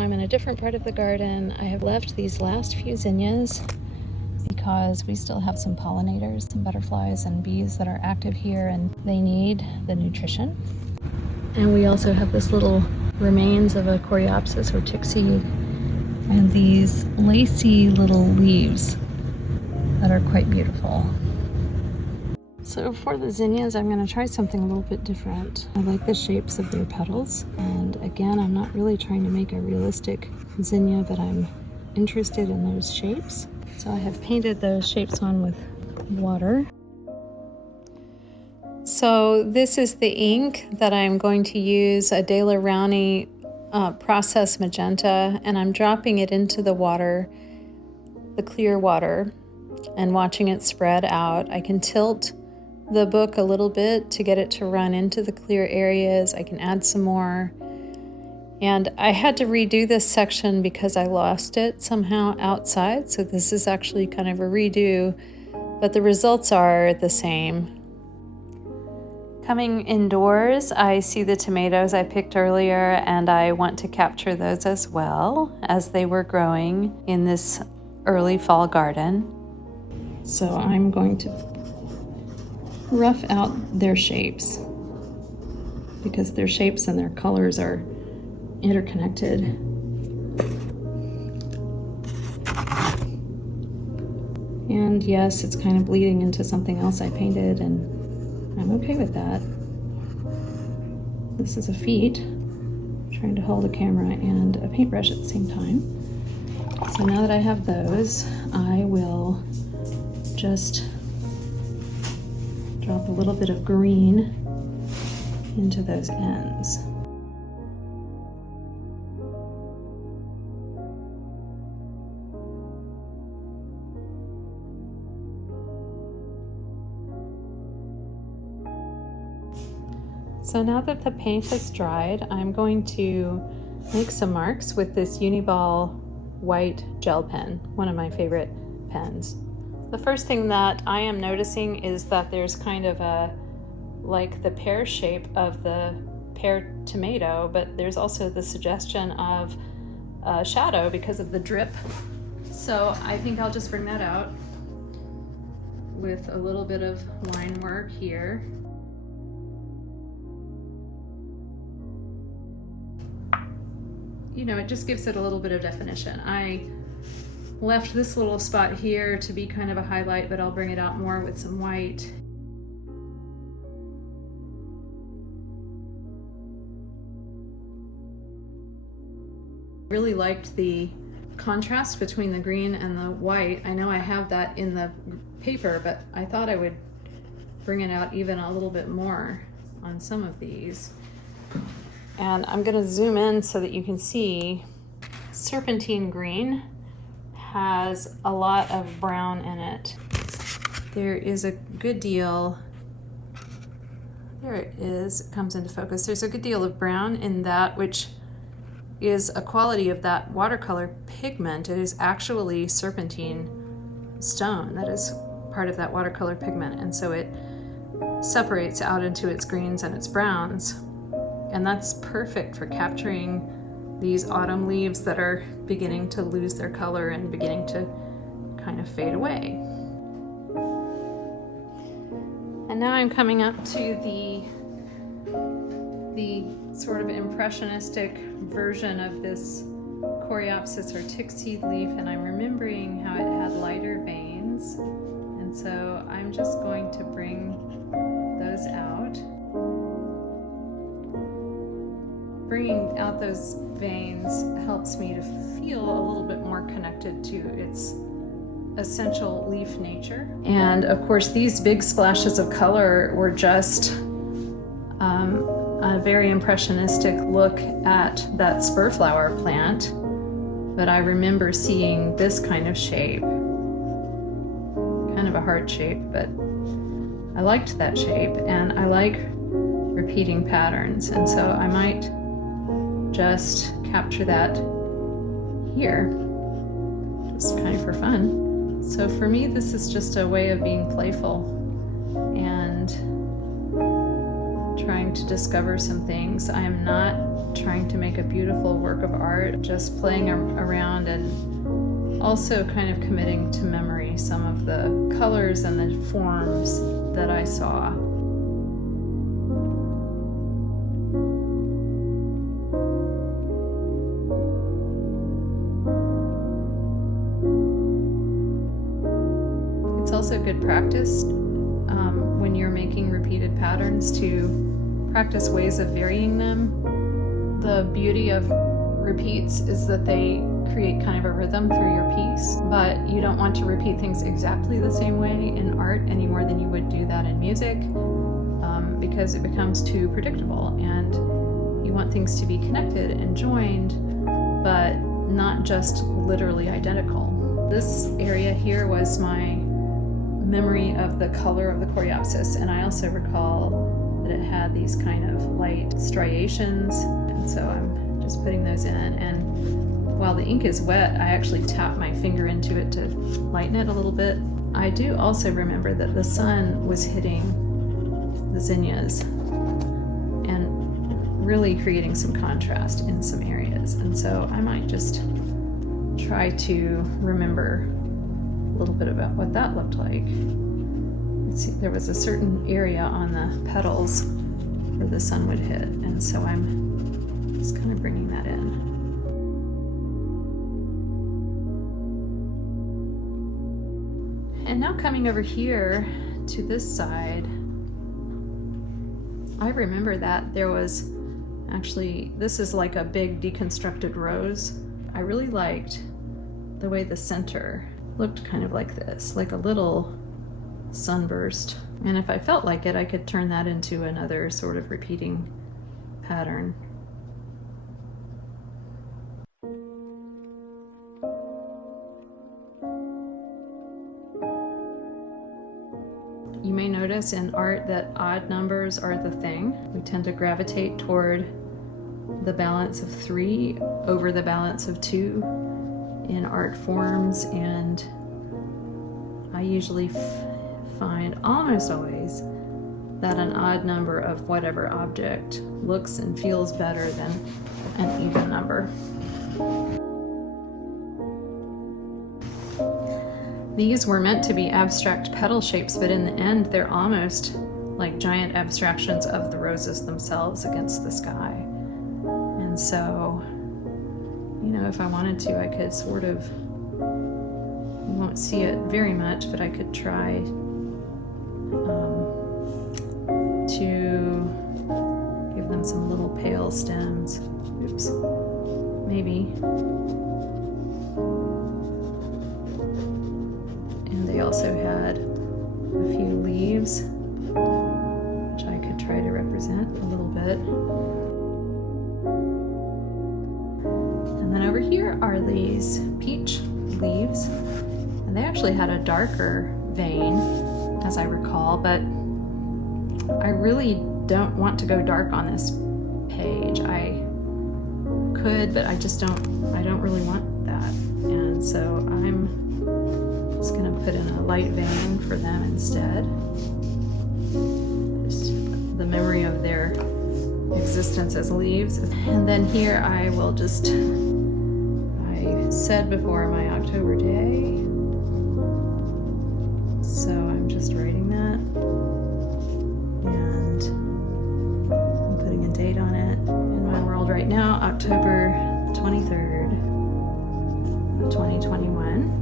I'm in a different part of the garden. I have left these last few zinnias because we still have some pollinators, some butterflies and bees that are active here, and they need the nutrition. And we also have this little remains of a coreopsis or tick-seed and these lacy little leaves that are quite beautiful. So for the zinnias, I'm going to try something a little bit different. I like the shapes of their petals, and again, I'm not really trying to make a realistic zinnia, but I'm interested in those shapes. So I have painted those shapes on with water. So this is the ink that I'm going to use, a De La Rowney process magenta, and I'm dropping it into the water, the clear water, and watching it spread out. I can tilt the book a little bit to get it to run into the clear areas. I can add some more. And I had to redo this section because I lost it somehow outside. So this is actually kind of a redo, but the results are the same. Coming indoors, I see the tomatoes I picked earlier, and I want to capture those as well as they were growing in this early fall garden. So I'm going to rough out their shapes because their shapes and their colors are interconnected. And yes, it's kind of bleeding into something else I painted, and I'm okay with that. This is a feat, trying to hold a camera and a paintbrush at the same time. So now that I have those, I will just drop a little bit of green into those ends. So now that the paint has dried, I'm going to make some marks with this Uniball white gel pen, one of my favorite pens. The first thing that I am noticing is that there's kind of like the pear shape of the pear tomato, but there's also the suggestion of a shadow because of the drip. So I think I'll just bring that out with a little bit of line work here. You know, it just gives it a little bit of definition. I left this little spot here to be kind of a highlight, but I'll bring it out more with some white. Really liked the contrast between the green and the white. I know I have that in the paper, but I thought I would bring it out even a little bit more on some of these. And I'm going to zoom in so that you can see serpentine green has a lot of brown in it. There is a good deal, there it is, it comes into focus. There's a good deal of brown in that, which is a quality of that watercolor pigment. It is actually serpentine stone that is part of that watercolor pigment, and so it separates out into its greens and its browns. And that's perfect for capturing these autumn leaves that are beginning to lose their color and beginning to kind of fade away. And now I'm coming up to the sort of impressionistic version of this coreopsis or tick-seed leaf, and I'm remembering how it had lighter veins. And so I'm just going to bring those out. Bringing out those veins helps me to feel a little bit more connected to its essential leaf nature. And of course, these big splashes of color were just a very impressionistic look at that spur flower plant. But I remember seeing this kind of shape, kind of a heart shape, but I liked that shape, and I like repeating patterns, and so I might just capture that here, just kind of for fun. So for me, this is just a way of being playful and trying to discover some things. I am not trying to make a beautiful work of art, just playing around and also kind of committing to memory some of the colors and the forms that I saw. It's also good practice when you're making repeated patterns to practice ways of varying them. The beauty of repeats is that they create kind of a rhythm through your piece, but you don't want to repeat things exactly the same way in art any more than you would do that in music, because it becomes too predictable, and you want things to be connected and joined, but not just literally identical. This area here was my memory of the color of the coreopsis, and I also recall that it had these kind of light striations, and so I'm just putting those in. And while the ink is wet, I actually tap my finger into it to lighten it a little bit. I do also remember that the sun was hitting the zinnias and really creating some contrast in some areas, and so I might just try to remember a little bit about what that looked like. Let's see, there was a certain area on the petals where the sun would hit, and so I'm just kind of bringing that in. And now coming over here to this side, I remember that there was actually, this is like a big deconstructed rose. I really liked the way the center looked kind of like this, like a little sunburst. And if I felt like it, I could turn that into another sort of repeating pattern. You may notice in art that odd numbers are the thing. We tend to gravitate toward the balance of 3 over the balance of 2 in art forms, and I usually find almost always that an odd number of whatever object looks and feels better than an even number. These were meant to be abstract petal shapes, but in the end they're almost like giant abstractions of the roses themselves against the sky. And so, you know, if I wanted to, I could sort of, you won't see it very much, but I could try to give them some little pale stems. Oops, maybe. And they also had a few leaves, which I could try to represent a little bit. And then over here are these peach leaves, and they actually had a darker vein, as I recall, but I really don't want to go dark on this page. I could, but I don't really want that. And so I'm just gonna put in a light vein for them instead. Just the memory of their existence as leaves. And then here I will just, I said before, my October day. So I'm just writing that. And I'm putting a date on it. In my world right now, October 23rd of 2021.